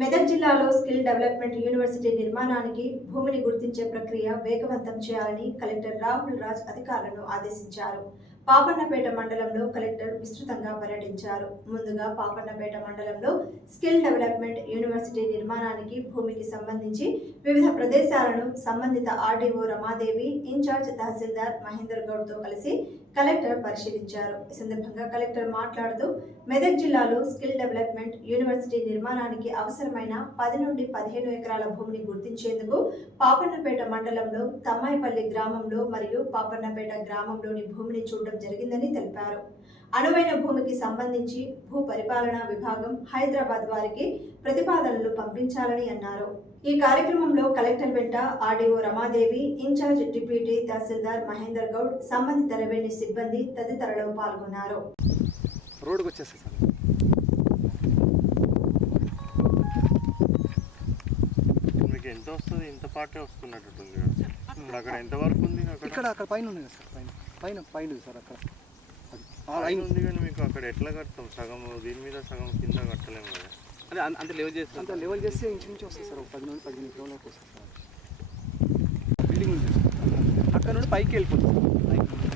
మెదక్ జిల్లాలో skill development university నిర్మాణానికి భూమిని గుర్తించే ప్రక్రియ వేగవంతం చేయాలని కలెక్టర్ రాహుల్ రాజ్ అధికారులను ఆదేశించారు. పాపన్నపేట మండలంలో కలెక్టర్ విస్తృతంగా పర్యటించారు. ముందుగా పాపన్నపేట మండలంలో స్కిల్ డెవలప్మెంట్ యూనివర్సిటీ నిర్మాణానికి భూమికి సంబంధించి వివిధ ప్రదేశాలను సంబంధిత ఆర్డీఓ రమాదేవి ఇన్ఛార్జ్ తహసీల్దార్ మహేందర్ గౌడ్తో కలిసి కలెక్టర్ పరిశీలించారు. ఈ సందర్భంగా కలెక్టర్ మాట్లాడుతూ మెదక్ జిల్లాలో స్కిల్ డెవలప్మెంట్ యూనివర్సిటీ నిర్మాణానికి అవసరమైన పది నుండి పదిహేను ఎకరాల భూమిని గుర్తించేందుకు పాపన్నపేట మండలంలో తమ్మాయిపల్లి గ్రామంలో మరియు పాపన్నపేట గ్రామంలోని భూమిని చూడడం జరిగిందని తెలిపారు. అనువైన భూమికి సంబంధించి భూ పరిపాలనా విభాగం హైదరాబాద్ వారికి ప్రతిపాదనలు పంపించాలని అన్నారు. ఈ కార్యక్రమంలో కలెక్టర్ వెంట RDO Ramadevi incharge deputy tahsildar Mahender Goud సంబంధిత రెవెన్యూ సిబ్బంది తదితరులు పాల్గొన్నారు. రోడ్డుకి మీకు ఎంత వస్తుంది? ఇంత పాటే ఇప్పుడు అక్కడ ఎంత వరకు ఉంది? అక్కడ? ఇక్కడ అక్కడ పైన ఉంది సార్ పైన. పైన పైన ఉంది సార్ అక్కడ. ఆ పైన లైన్. ఉంది కానీ మీకు అక్కడ ఎట్లా కడతాం? సగం దీని మీద సగం కింద కట్టలేము కదా. అదే అంత- లెవెల్ చేస్తాం అంత లెవెల్ చేస్తే ఇంచు నుంచి వస్తుంది సార్ ఒక పది నుండి పదిహేను కిలోల వరకు వస్తుంది సార్. బిల్డింగ్ ఉంది. అక్కడ నుండి పైకి వెళ్ళిపోతుంది. పైకి.